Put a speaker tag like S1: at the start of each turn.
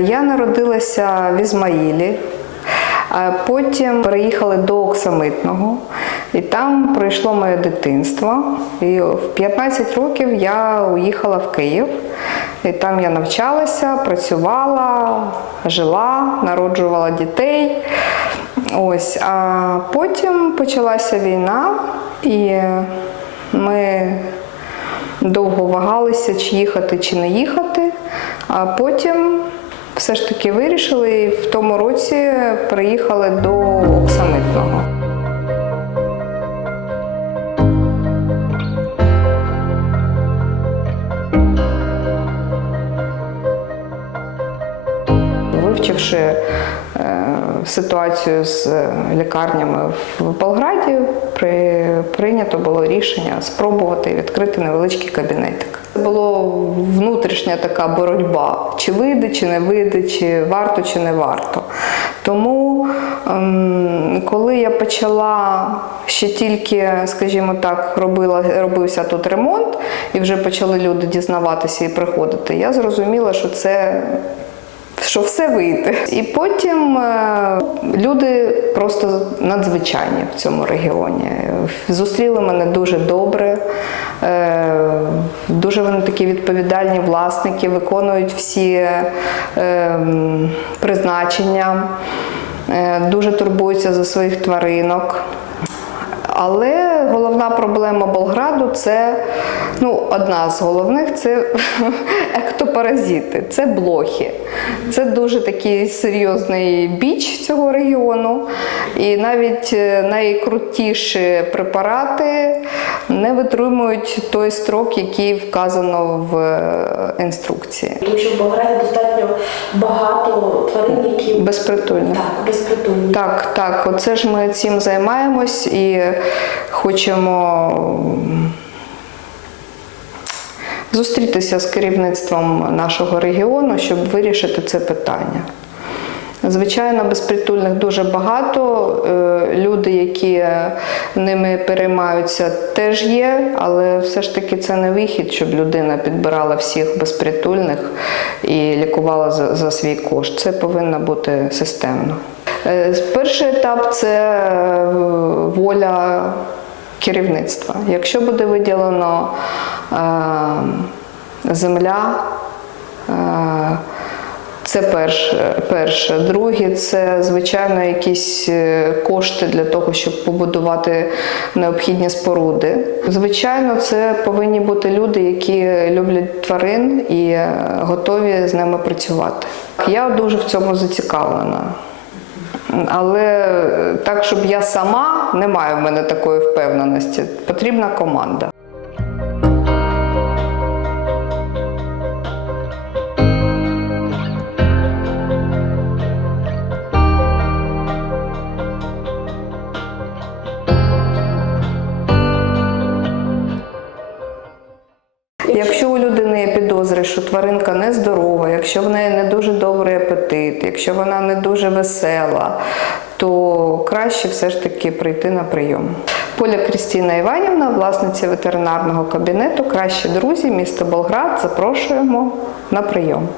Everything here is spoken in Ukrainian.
S1: Я народилася в Ізмаїлі, потім переїхали до Оксамитного, і там пройшло моє дитинство. І в 15 років я уїхала в Київ. І там я навчалася, працювала, жила, народжувала дітей. Ось, а потім почалася війна, і ми довго вагалися, чи їхати, чи не їхати. А потім все ж таки вирішили і в тому році приїхали до Оксамитного. Вивчивши е, ситуацію з лікарнями в Болграді, при, прийнято було рішення спробувати відкрити невеличкий кабінетик. Це була внутрішня така боротьба, чи вийде, чи не вийде, чи варто, чи не варто. Тому, ем, коли я почала ще тільки, скажімо так, робила, робився тут ремонт, і вже почали люди дізнаватися і приходити, я зрозуміла, що це що все вийде. І потім е, люди просто надзвичайні в цьому регіоні. Зустріли мене дуже добре. е, Дуже вони такі відповідальні власники, виконують всі е, призначення, дуже турбуються за своїх тваринок. Але головна проблема Болграду це ну, одна з головних це ектопаразити, це блохи. Це дуже такий серйозний біч цього регіону. І навіть е, найкрутіші препарати не витримують той строк, який вказано в е, інструкції.
S2: Тому що в Болграді достатньо багато тварин, які
S1: Безпритульно.
S2: так, безпритульні.
S1: Так, так, оце ж ми цим займаємось і хочемо зустрітися з керівництвом нашого регіону, щоб вирішити це питання. Звичайно, безпритульних дуже багато. Е, Люди, які ними переймаються, теж є, але все ж таки це не вихід, щоб людина підбирала всіх безпритульних і лікувала за, за свій кошт. Це повинно бути системно. Е, Перший етап це е, воля керівництва. Якщо буде виділено земля, це перше. перше. Друге, це звичайно якісь е, кошти для того, щоб побудувати необхідні споруди. Звичайно, це повинні бути люди, які люблять тварин і е, готові з ними працювати. Я дуже в цьому зацікавлена. Але так, щоб я сама, немає в мене такої впевненості. Потрібна команда. Якщо у людини є підозри, що тваринка нездорова, якщо в неї не дуже добрий апетит, якщо вона не дуже весела, то краще все ж таки прийти на прийом. Поля Крістіна Іванівна, власниця ветеринарного кабінету, кращі друзі, місто Болград. Запрошуємо на прийом.